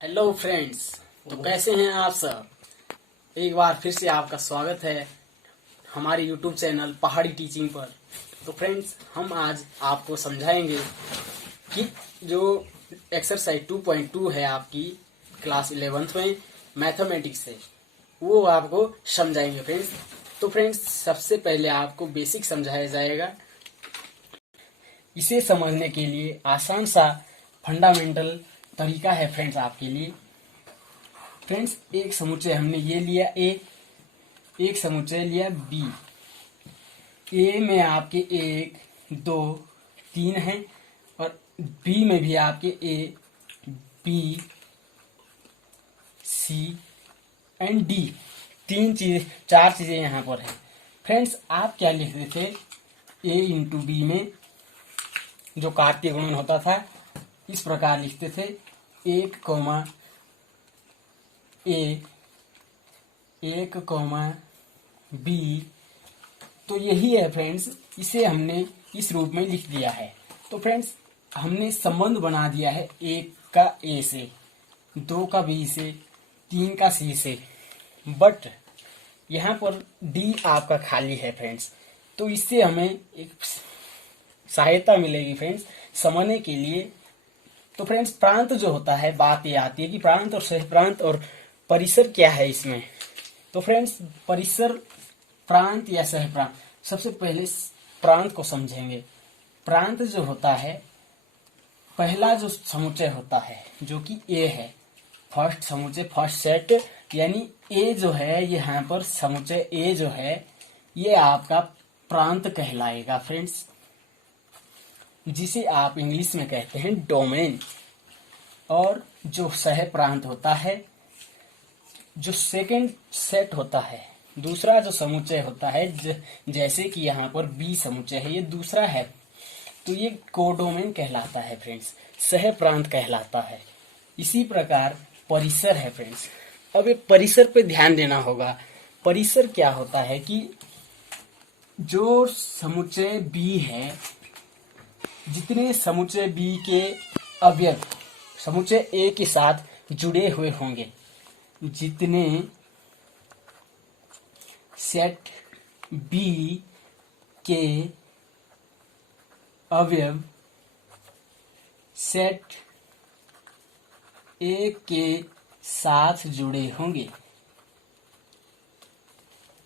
Hello friends. तो कैसे हैं आप सब। एक बार फिर से आपका स्वागत है हमारे यूट्यूब चैनल पहाड़ी टीचिंग पर। तो फ्रेंड्स, हम आज आपको समझाएंगे कि जो एक्सरसाइज 2.2 है आपकी क्लास 11th में मैथमेटिक्स है, वो आपको समझाएंगे फ्रेंड्स। तो फ्रेंड्स, सबसे पहले आपको बेसिक समझाया जाएगा। इसे समझने के लिए आसान सा फंडामेंटल तरीका है फ्रेंड्स आपके लिए। फ्रेंड्स, एक समुच्चय हमने ये लिया ए, एक समुच्चय लिया बी। ए में आपके 1, 2, 3 हैं और बी में भी आपके ए, बी, सी एंड डी, 4 चीजें यहाँ पर है। फ्रेंड्स, आप क्या लिखते थे, ए इंटू बी में जो कार्तीय गुणन होता था, इस प्रकार लिखते थे 1, ए, 1, बी। तो यही है फ्रेंड्स, इसे हमने इस रूप में लिख दिया है। तो फ्रेंड्स, हमने संबंध बना दिया है 1 का ए से, 2 का बी से, 3 का सी से। बट यहाँ पर डी आपका खाली है फ्रेंड्स। तो इससे हमें एक सहायता मिलेगी फ्रेंड्स समझने के लिए। तो फ्रेंड्स, प्रांत जो होता है, बात ये आती है कि प्रांत और सहप्रांत और परिसर क्या है इसमें। तो फ्रेंड्स, परिसर, प्रांत या सहप्रांत, सबसे पहले प्रांत को समझेंगे। प्रांत जो होता है, पहला जो समुच्चय होता है जो कि ए है, फर्स्ट समुच्चय, फर्स्ट सेट, यानी ए जो है, यहाँ पर समुच्चय ए जो है, ये आपका प्रांत कहलाएगा फ्रेंड्स, जिसे आप इंग्लिश में कहते हैं डोमेन। और जो सह प्रांत होता है, जो सेकंड सेट होता है, दूसरा जो समुच्चय होता है, जैसे कि यहाँ पर बी समुच्चय है, ये दूसरा है, तो ये कोडोमेन कहलाता है फ्रेंड्स, सह प्रांत कहलाता है। इसी प्रकार परिसर है फ्रेंड्स। अब एक परिसर पे ध्यान देना होगा। परिसर क्या होता है कि जो समुच्चय बी है, जितने समुच्चय बी के अवयव समुच्चय ए के साथ जुड़े हुए होंगे, जितने सेट बी के अवयव सेट ए के साथ जुड़े होंगे,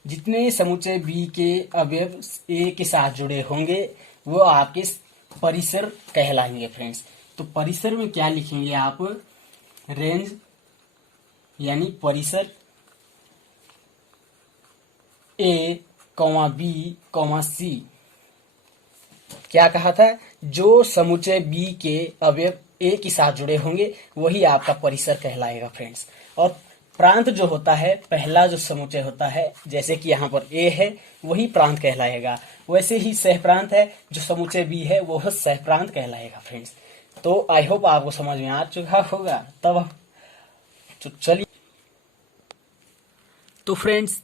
जितने समुच्चय बी के अवयव ए के साथ जुड़े होंगे, वो आपके परिसर कहलाएंगे फ्रेंड्स। तो परिसर में क्या लिखेंगे आप, रेंज यानी परिसर ए, बी, सी। क्या कहा था, जो समुच्चय बी के अवयव ए के साथ जुड़े होंगे वही आपका परिसर कहलाएगा फ्रेंड्स। और प्रांत जो होता है, पहला जो समुच्चय होता है, जैसे कि यहाँ पर ए है, वही प्रांत कहलाएगा। वैसे ही सहप्रांत है, जो समुच्चय बी है, वो सहप्रांत कहलाएगा फ्रेंड्स। तो आई होप आपको समझ में आ चुका होगा। तब तो चलिए, तो फ्रेंड्स,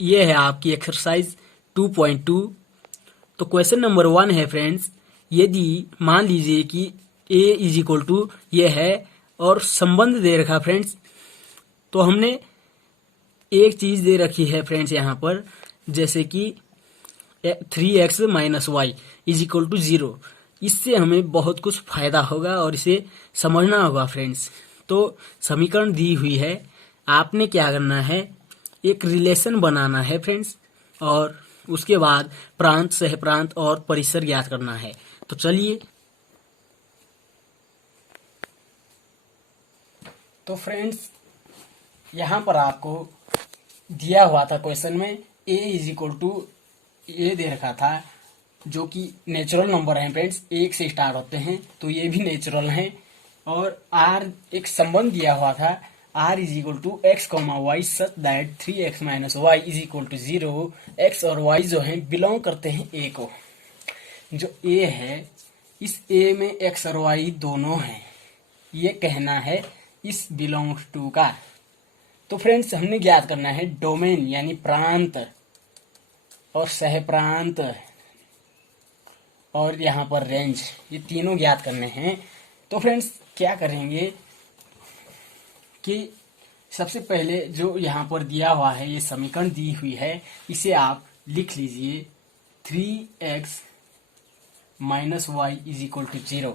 ये है आपकी एक्सरसाइज 2.2। तो क्वेश्चन नंबर 1 है फ्रेंड्स, यदि मान लीजिए कि a इज इक्वल टू ये है और संबंध दे रखा फ्रेंड्स, तो हमने एक चीज दे रखी है फ्रेंड्स यहाँ पर, जैसे कि 3x - y is equal to 0। इससे हमें बहुत कुछ फायदा होगा और इसे समझना होगा फ्रेंड्स। तो समीकरण दी हुई है, आपने क्या करना है, एक रिलेशन बनाना है फ्रेंड्स, और उसके बाद प्रांत, सहप्रांत और परिसर ज्ञात करना है। तो चलिए, तो फ्रेंड्स, यहाँ पर आपको दिया हुआ था क्वेश्चन में a इज इक्वल टू ये दे रखा था, जो कि नेचुरल नंबर है फ्रेंड्स, 1 से स्टार्ट होते हैं, तो ये भी नेचुरल हैं। और r एक संबंध दिया हुआ था, r is equal to x, y such that 3x - y is equal to 0। x और y जो है बिलोंग करते हैं a को। जो a है, इस a में x और y दोनों हैं, ये कहना है इस बिलोंग्स टू का। तो फ्रेंड्स, हमने ज्ञात करना है डोमेन यानी प्रांत और सहप्रांत और यहाँ पर रेंज, ये तीनों ज्ञात करने हैं। तो फ्रेंड्स, क्या करेंगे, कि सबसे पहले जो यहाँ पर दिया हुआ है, ये समीकरण दी हुई है, इसे आप लिख लीजिए 3x minus Y is equal to 0।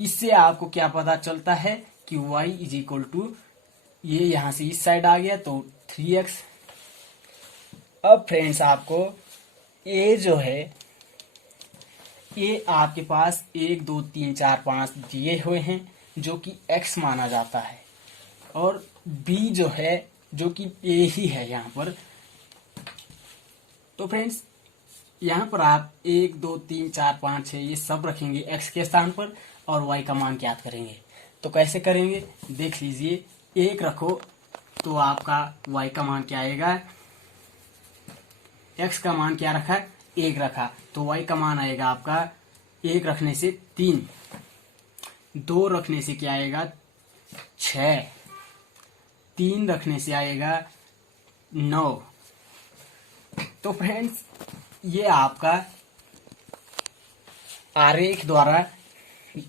इससे आपको क्या पता चलता है कि y इज इक्वल टू, ये यहां से इस साइड आ गया तो 3x। अब फ्रेंड्स आपको a जो है, ये आपके पास 1 2 3 4 5 दिए हुए हैं जो कि x माना जाता है, और b जो है जो कि a ही है यहाँ पर। तो फ्रेंड्स यहाँ पर आप 1 2 3 4 5 6 ये सब रखेंगे x के स्थान पर और y का मान ज्ञात करेंगे। तो कैसे करेंगे देख लीजिए। 1 रखो तो आपका y का मान क्या आएगा, x का मान क्या रखा, 1 रखा तो y का मान आएगा आपका 1 रखने से 3, 2 रखने से क्या आएगा 6, 3 रखने से आएगा 9। तो फ्रेंड्स ये आपका आरेख द्वारा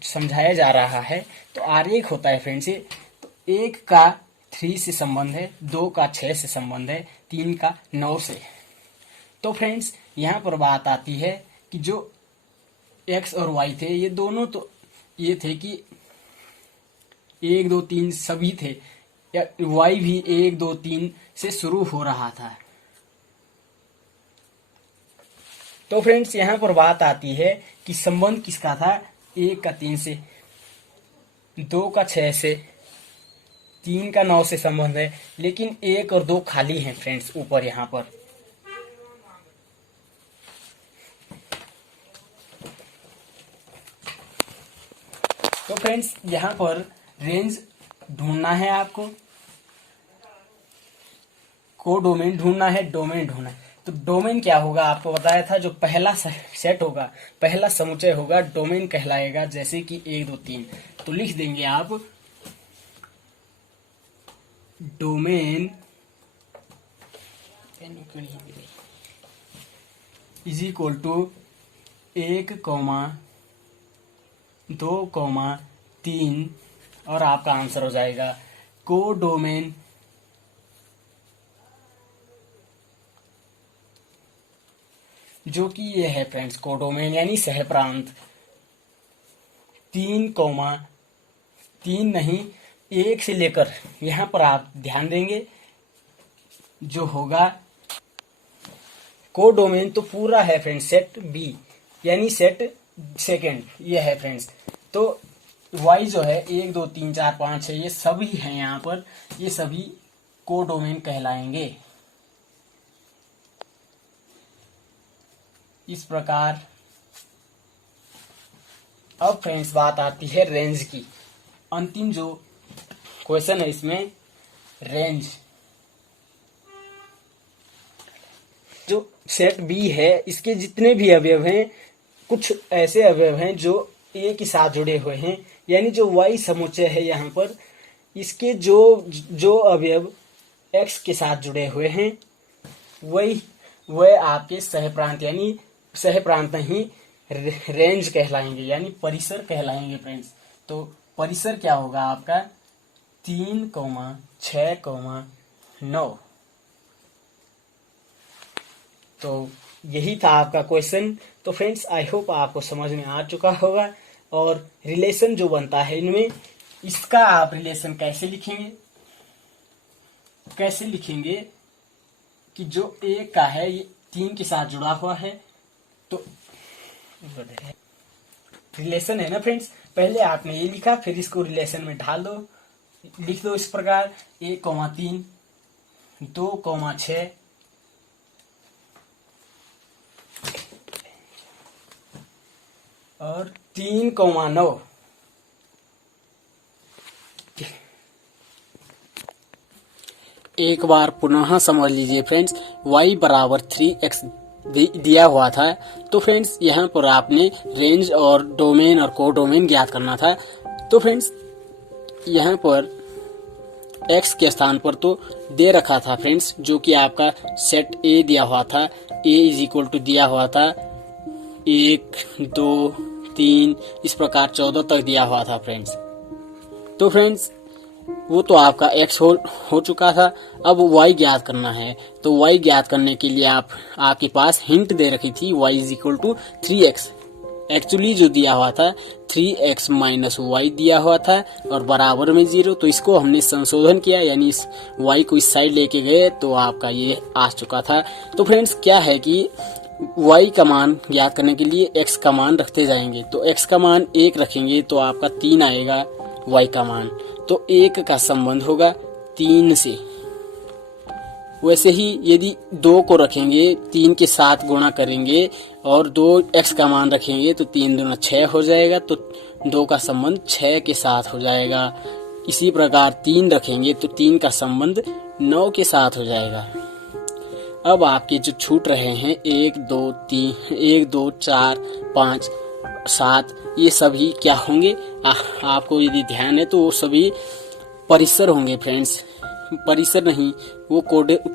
समझाया जा रहा है। तो आरेख होता है फ्रेंड्स ये, तो 1 का 3 से संबंध है, 2 का 6 से संबंध है, 3 का 9 से। तो फ्रेंड्स यहाँ पर बात आती है कि जो x और y थे ये दोनों तो ये थे कि 1 2 3 सभी थे, या y भी 1 2 3 से शुरू हो रहा था। तो फ्रेंड्स यहाँ पर बात आती है कि संबंध किसका था, 1 का 3 से, 2 का 6 से, 3 का 9 से संबंध है, लेकिन 1 और 2 खाली हैं फ्रेंड्स ऊपर यहाँ पर। तो फ्रेंड्स यहाँ पर रेंज ढूंढना है आपको, कोडोमेन ढूंढना है, डोमेन ढूंढना है। तो डोमेन क्या होगा आपको बताया था, जो पहला सेट होगा, पहला समुच्चय होगा, डोमेन कहलाएगा। जैसे कि 1 2 3, तो लिख देंगे आप डोमेन इज इक्वल टू 1, 2, 3 और आपका आंसर हो जाएगा कोडोमेन जो कि ये है फ्रेंड्स कोडोमेन यानी सहप्रांत। 3 नहीं 1 से लेकर, यहाँ पर आप ध्यान देंगे जो होगा कोडोमेन तो पूरा है फ्रेंड्स, सेट बी यानी सेट सेकेंड ये है फ्रेंड्स। तो y जो है 1 2 3 4 5 6 ये सभी हैं यहाँ पर, ये सभी कोडोमेन कहलाएंगे। इस प्रकार अब फ्रेंड्स बात आती है रेंज की। अंतिम जो क्वेश्चन है इसमें, रेंज जो सेट बी है इसके जितने भी अवयव हैं, कुछ ऐसे अवयव हैं जो ए के साथ जुड़े हुए हैं, यानी जो y समुच्चय है यहाँ पर, इसके जो अवयव x के साथ जुड़े हुए हैं वह आपके सहप्रांत यानी सहप्रांत ही रेंज कहलाएंगे यानी परिसर कहलाएंगे फ्रेंड्स। तो परिसर क्या होगा आपका 3, 6, 9। तो यही था आपका क्वेश्चन। तो फ्रेंड्स आई होप आपको समझ में आ चुका होगा। और रिलेशन जो बनता है इनमें, इसका आप रिलेशन कैसे लिखेंगे कि जो 1 का है ये 3 के साथ जुड़ा हुआ है, तो रिलेशन है ना फ्रेंड्स। पहले आपने ये लिखा, फिर इसको रिलेशन में ढाल दो, लिख दो इस प्रकार 1, 3, 2, 6 और 3, 9। एक बार पुनः समझ लीजिए फ्रेंड्स, y बराबर 3x दिया हुआ था। तो फ्रेंड्स यहाँ पर आपने रेंज और डोमेन और कोडोमेन ज्ञात करना था। तो फ्रेंड्स यहाँ पर x के स्थान पर तो दे रखा था फ्रेंड्स, जो कि आपका सेट a दिया हुआ था, a इज इक्वल टू दिया हुआ था 1, 2, 3 इस प्रकार 14 तक दिया हुआ था फ्रेंड्स। तो फ्रेंड्स वो तो आपका x हो चुका था। अब y ज्ञात करना है, तो y ज्ञात करने के लिए आपके पास हिंट दे रखी थी y is equal to 3x। Actually जो दिया हुआ था 3x माइनस वाई दिया हुआ था और बराबर में 0, तो इसको हमने संशोधन किया, यानी इस y को इस साइड लेके गए तो आपका ये आ चुका था। तो फ्रेंड्स क्या है कि y का मान ज्ञात करने के लिए x का मान रखते जाएंगे, तो x का मान 1 रखेंगे तो आपका 3 आएगा y का मान, तो 1 का संबंध होगा 3 से। वैसे ही यदि 2 को रखेंगे 3 के साथ गुणा करेंगे और 2x का मान रखेंगे तो 3 दूना 6 हो जाएगा, तो 2 का संबंध 6 के साथ हो जाएगा। इसी प्रकार 3 रखेंगे तो 3 का संबंध 9 के साथ हो जाएगा। अब आपके जो छूट रहे हैं 1 2 3 1 2 4 5 7 ये सभी क्या होंगे, आपको यदि ध्यान है तो वो सभी परिसर होंगे फ्रेंड्स। परिसर नहीं, वो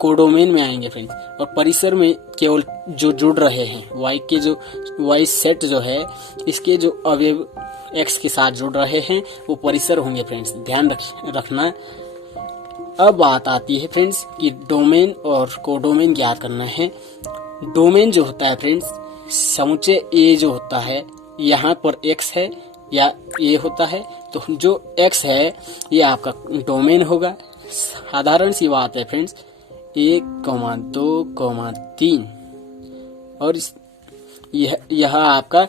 कोडोमेन में आएंगे फ्रेंड्स। और परिसर में केवल जो जुड़ रहे हैं y के जो y सेट जो है इसके जो अवयव x के साथ जुड़ रहे हैं वो परिसर होंगे फ्रेंड्स, ध्यान रखना। अब बात आती है फ्रेंड्स कि डोमेन और कोडोमेन ज्ञात करना है। डोमेन जो होता है फ्रेंड्स, समुच्चय A जो होता है यहाँ पर x है या A होता है, तो जो x है ये आपका डोमेन होगा। साधारण सी बात है फ्रेंड्स, 1, 2, 3 और यह आपका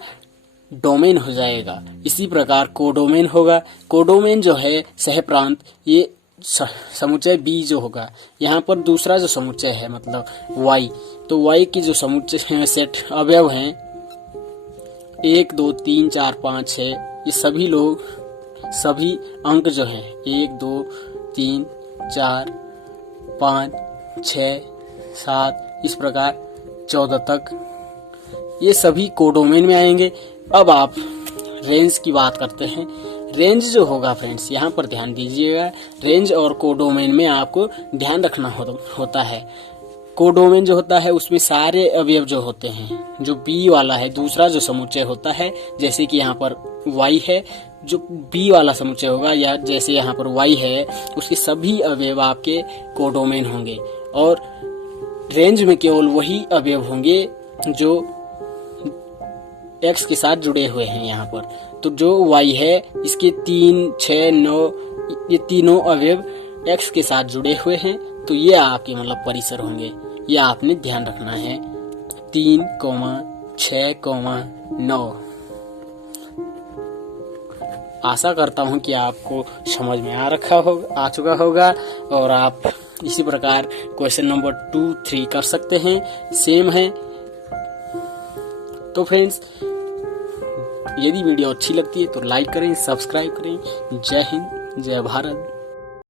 डोमेन हो जाएगा। इसी प्रकार कोडोमेन होगा। कोडोमेन जो है सह प्रांत, ये समुच्चय B जो होगा, यहाँ पर दूसरा जो समुच्चय है मतलब y, तो y की जो समुच्चय सेट अवयव हैं 1 2 3 4 5 6, ये सभी अंक जो हैं 1 2 3 4 5 6 7 इस प्रकार 14 तक ये सभी कोडोमेन में आएंगे। अब आप रेंज की बात करते हैं। रेंज जो होगा फ्रेंड्स, यहाँ पर ध्यान दीजिएगा, रेंज और कोडोमेन में आपको ध्यान रखना होता है। कोडोमेन जो होता है उसमें सारे अवयव जो होते हैं, जो B वाला है दूसरा जो समुच्चय होता है, जैसे कि यहाँ पर y है, जो B वाला समुच्चय होगा या जैसे यहाँ पर y है, उसके सभी अवयव आपके कोडोमेन होंगे। और रेंज में केवल वही अवयव होंगे जो x के साथ जुड़े हुए हैं यहाँ पर। तो जो y है इसके 3 6 9 ये तीनों अवयव x के साथ जुड़े हुए हैं, तो ये आपके मतलब परिसर होंगे। ये आपने ध्यान रखना है। 3, 6, 9। आशा करता हूँ कि आपको समझ में आ चुका होगा और आप इसी प्रकार क्वेश्चन नंबर 2, 3 कर सकते हैं, सेम है। तो फ्रेंड्स यदि वीडियो अच्छी लगती है तो लाइक करें, सब्सक्राइब करें। जय हिंद, जय भारत।